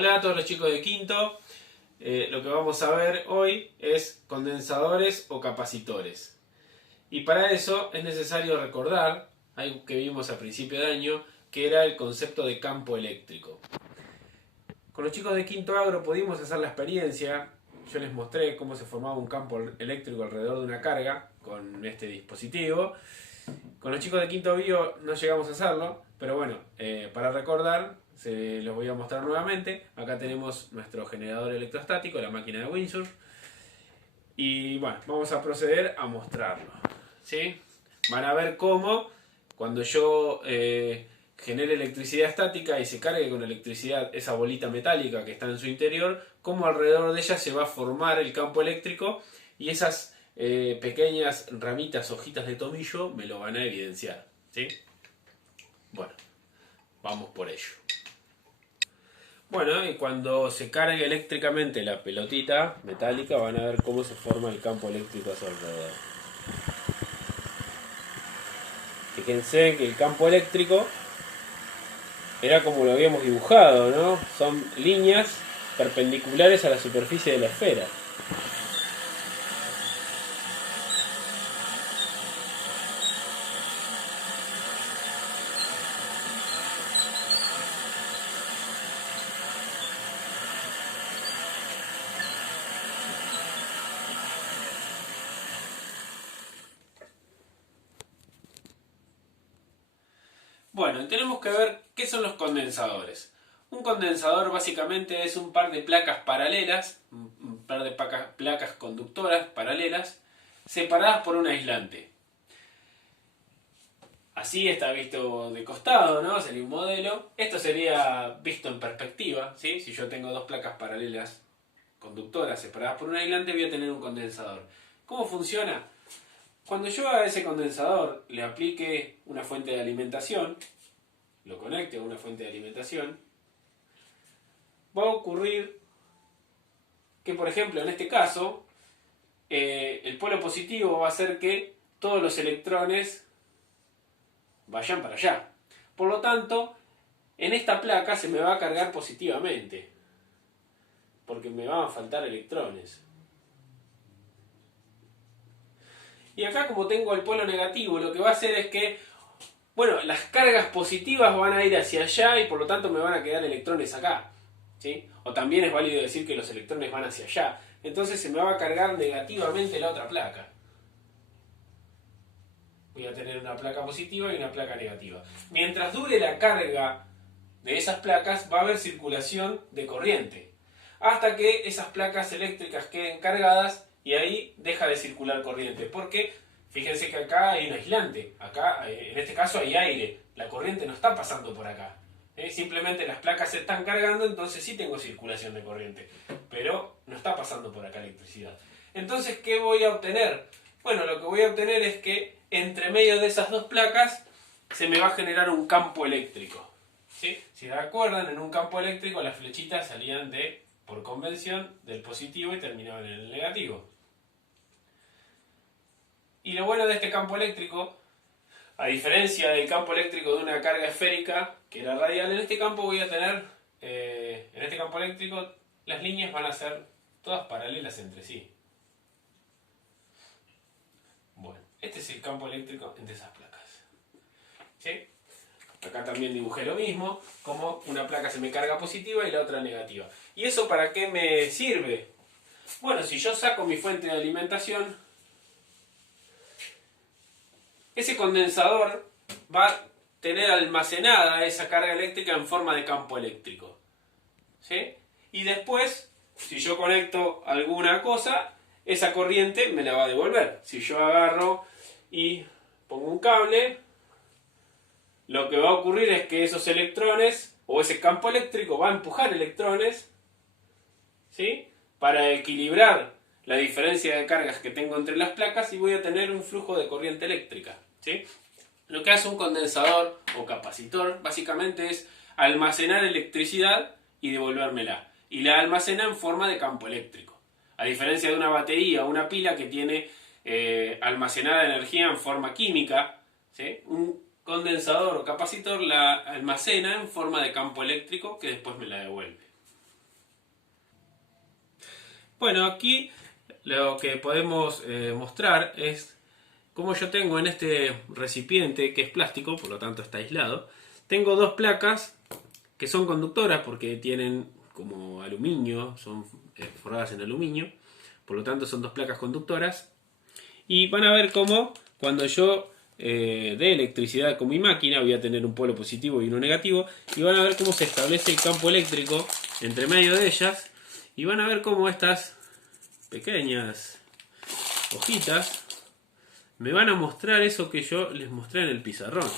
Hola a todos los chicos de quinto. Lo que vamos a ver hoy es condensadores o capacitores. Y para eso es necesario recordar algo que vimos a principio de año, que era el concepto de campo eléctrico. Con los chicos de quinto agro pudimos hacer la experiencia. Yo les mostré cómo se formaba un campo eléctrico alrededor de una carga con este dispositivo. Con los chicos de quinto bio no llegamos a hacerlo, pero bueno, para recordar, se los voy a mostrar nuevamente. Acá tenemos nuestro generador electrostático, la máquina de Windsurf. Y bueno, vamos a proceder a mostrarlo, ¿sí? Van a ver cómo cuando yo genere electricidad estática y se cargue con electricidad esa bolita metálica que está en su interior, cómo alrededor de ella se va a formar el campo eléctrico y esas pequeñas ramitas, hojitas de tomillo me lo van a evidenciar, ¿sí? Bueno, vamos por ello. Bueno, y cuando se cargue eléctricamente la pelotita metálica van a ver cómo se forma el campo eléctrico a su alrededor. Fíjense que el campo eléctrico era como lo habíamos dibujado, ¿no? Son líneas perpendiculares a la superficie de la esfera. Bueno, tenemos que ver qué son los condensadores. Un condensador básicamente es un par de placas paralelas, un par de placas conductoras paralelas, separadas por un aislante. Así está visto de costado, ¿no? Sería un modelo. Esto sería visto en perspectiva, ¿sí? Si yo tengo dos placas paralelas conductoras separadas por un aislante, voy a tener un condensador. ¿Cómo funciona? Cuando yo a ese condensador le aplique una fuente de alimentación, lo conecte a una fuente de alimentación, va a ocurrir que, por ejemplo, en este caso, el polo positivo va a hacer que todos los electrones vayan para allá. Por lo tanto, en esta placa se me va a cargar positivamente, porque me van a faltar electrones. Y acá, como tengo el polo negativo, lo que va a hacer es que, bueno, las cargas positivas van a ir hacia allá y por lo tanto me van a quedar electrones acá, ¿sí? O también es válido decir que los electrones van hacia allá. Entonces se me va a cargar negativamente la otra placa. Voy a tener una placa positiva y una placa negativa. Mientras dure la carga de esas placas, va a haber circulación de corriente, hasta que esas placas eléctricas queden cargadas y ahí deja de circular corriente, porque fíjense que acá hay un aislante, acá en este caso hay aire, la corriente no está pasando por acá. Simplemente las placas se están cargando, entonces sí tengo circulación de corriente, pero no está pasando por acá electricidad. Entonces, ¿qué voy a obtener? Bueno, lo que voy a obtener es que entre medio de esas dos placas se me va a generar un campo eléctrico, ¿sí? Si se acuerdan, en un campo eléctrico las flechitas salían por convención, del positivo y terminaban en el negativo. Y lo bueno de este campo eléctrico, a diferencia del campo eléctrico de una carga esférica, que era radial, en este campo voy a tener, en este campo eléctrico, las líneas van a ser todas paralelas entre sí. Bueno, este es el campo eléctrico entre esas placas, ¿sí? Acá también dibujé lo mismo, como una placa se me carga positiva y la otra negativa. ¿Y eso para qué me sirve? Bueno, si yo saco mi fuente de alimentación, ese condensador va a tener almacenada esa carga eléctrica en forma de campo eléctrico, ¿sí? Y después, si yo conecto alguna cosa, esa corriente me la va a devolver. Si yo agarro y pongo un cable, lo que va a ocurrir es que esos electrones, o ese campo eléctrico, va a empujar electrones, ¿sí? Para equilibrar la diferencia de cargas que tengo entre las placas y voy a tener un flujo de corriente eléctrica, ¿sí? Lo que hace un condensador o capacitor básicamente es almacenar electricidad y devolvérmela. Y la almacena en forma de campo eléctrico. A diferencia de una batería o una pila que tiene almacenada energía en forma química, ¿sí? Un condensador o capacitor la almacena en forma de campo eléctrico que después me la devuelve. Bueno, aquí lo que podemos mostrar es cómo yo tengo en este recipiente, que es plástico, por lo tanto está aislado, tengo dos placas que son conductoras porque tienen como aluminio, son forradas en aluminio, por lo tanto son dos placas conductoras. Y van a ver cómo cuando yo dé electricidad con mi máquina voy a tener un polo positivo y uno negativo, y van a ver cómo se establece el campo eléctrico entre medio de ellas, y van a ver cómo estas pequeñas hojitas me van a mostrar eso que yo les mostré en el pizarrón,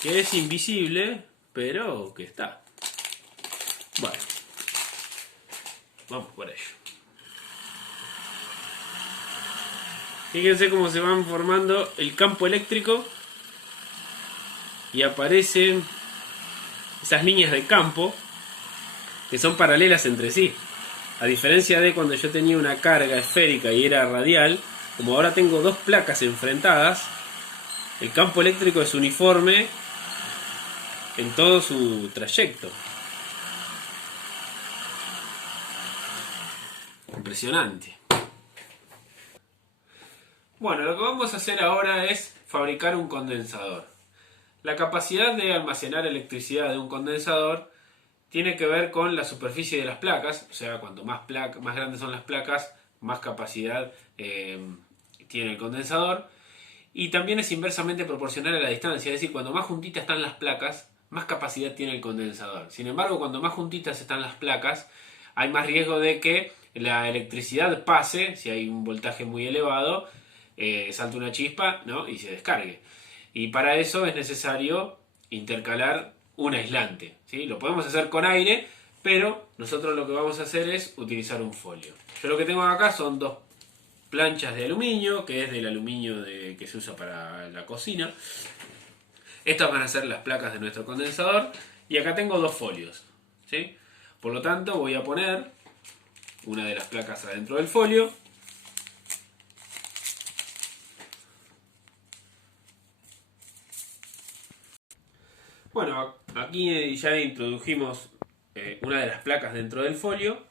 que es invisible pero que está. Bueno, vamos por ello. Fíjense cómo se van formando el campo eléctrico y aparecen esas líneas de campo que son paralelas entre sí. A diferencia de cuando yo tenía una carga esférica y era radial, como ahora tengo dos placas enfrentadas, el campo eléctrico es uniforme en todo su trayecto. Impresionante. Bueno, lo que vamos a hacer ahora es fabricar un condensador. La capacidad de almacenar electricidad de un condensador tiene que ver con la superficie de las placas, o sea, cuanto más grandes son las placas, más capacidad tiene el condensador. Y también es inversamente proporcional a la distancia, es decir, cuando más juntitas están las placas, más capacidad tiene el condensador. Sin embargo, cuando más juntitas están las placas, hay más riesgo de que la electricidad pase, si hay un voltaje muy elevado, salte una chispa, ¿no?, y se descargue. Y para eso es necesario intercalar un aislante, ¿sí? Lo podemos hacer con aire, pero nosotros lo que vamos a hacer es utilizar un folio. Yo lo que tengo acá son dos planchas de aluminio, que es del aluminio que se usa para la cocina. Estas van a ser las placas de nuestro condensador. Y acá tengo dos folios, ¿sí? Por lo tanto voy a poner una de las placas adentro del folio. Bueno, aquí ya introdujimos una de las placas dentro del folio.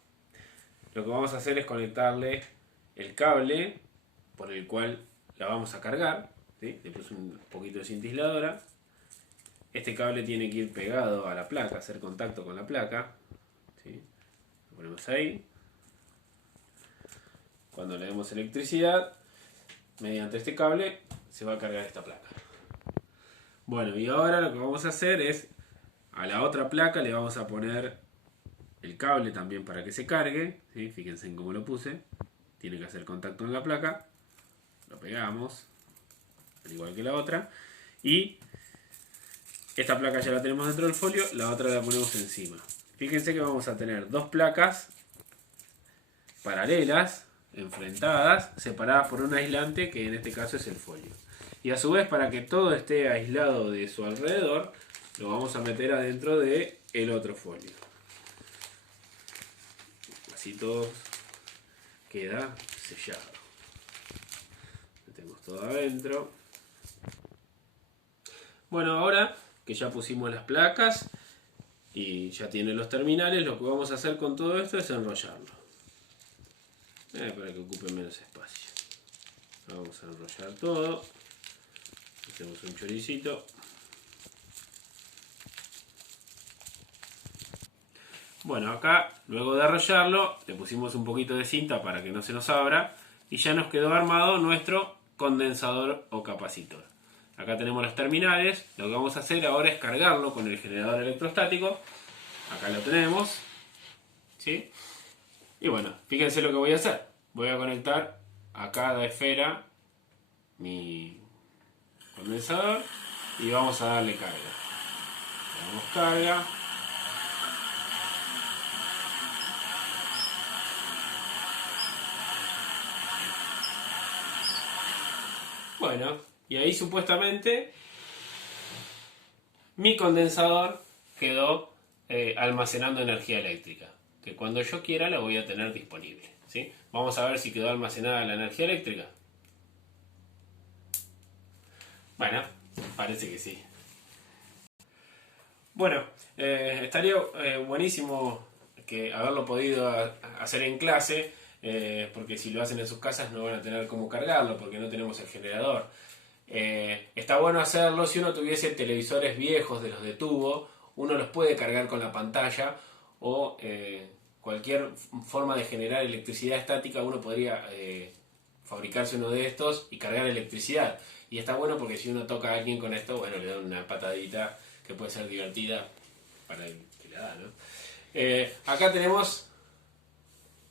Lo que vamos a hacer es conectarle el cable por el cual la vamos a cargar, ¿sí? Le puse un poquito de cinta aisladora. Este cable tiene que ir pegado a la placa, hacer contacto con la placa, ¿sí? Lo ponemos ahí. Cuando le demos electricidad, mediante este cable se va a cargar esta placa. Bueno, y ahora lo que vamos a hacer es, a la otra placa le vamos a poner el cable también para que se cargue, ¿sí? Fíjense en cómo lo puse. Tiene que hacer contacto en la placa. Lo pegamos, al igual que la otra. Y esta placa ya la tenemos dentro del folio, la otra la ponemos encima. Fíjense que vamos a tener dos placas paralelas, enfrentadas, separadas por un aislante, que en este caso es el folio. Y a su vez, para que todo esté aislado de su alrededor, lo vamos a meter adentro de el otro folio. Así todo queda sellado. Metemos todo adentro. Bueno, ahora que ya pusimos las placas y ya tiene los terminales, lo que vamos a hacer con todo esto es enrollarlo. Para que ocupe menos espacio. Vamos a enrollar todo. Hacemos un choricito. Bueno, acá, luego de arrollarlo, le pusimos un poquito de cinta para que no se nos abra y ya nos quedó armado nuestro condensador o capacitor. Acá tenemos los terminales. Lo que vamos a hacer ahora es cargarlo con el generador electrostático. Acá lo tenemos, ¿sí? Y bueno, fíjense lo que voy a hacer. Voy a conectar a cada esfera mi condensador y vamos a darle carga. Le damos carga. Bueno, y ahí supuestamente mi condensador quedó almacenando energía eléctrica, que cuando yo quiera la voy a tener disponible, ¿sí? Vamos a ver si quedó almacenada la energía eléctrica. Bueno, parece que sí. Bueno, estaría buenísimo que haberlo podido hacer en clase. porque si lo hacen en sus casas no van a tener cómo cargarlo porque no tenemos el generador. Está bueno hacerlo si uno tuviese televisores viejos de los de tubo, uno los puede cargar con la pantalla o cualquier forma de generar electricidad estática, uno podría fabricarse uno de estos y cargar electricidad. Y está bueno porque si uno toca a alguien con esto, bueno, le da una patadita que puede ser divertida para el que le da, ¿no? Acá tenemos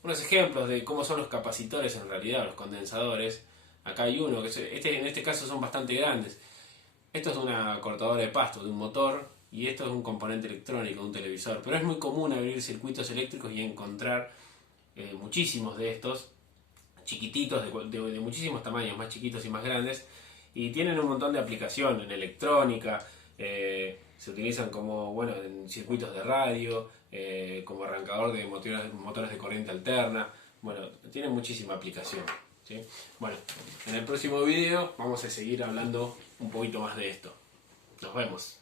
unos ejemplos de cómo son los capacitores en realidad, los condensadores. Acá hay uno, en este caso son bastante grandes. Esto es una cortadora de pasto, de un motor, y esto es un componente electrónico, de un televisor. Pero es muy común abrir circuitos eléctricos y encontrar muchísimos de estos, chiquititos, de muchísimos tamaños, más chiquitos y más grandes, y tienen un montón de aplicación en electrónica, se utilizan como, bueno, en circuitos de radio, como arrancador de motores de corriente alterna, bueno, tienen muchísima aplicación, ¿sí? Bueno, en el próximo video vamos a seguir hablando un poquito más de esto. Nos vemos.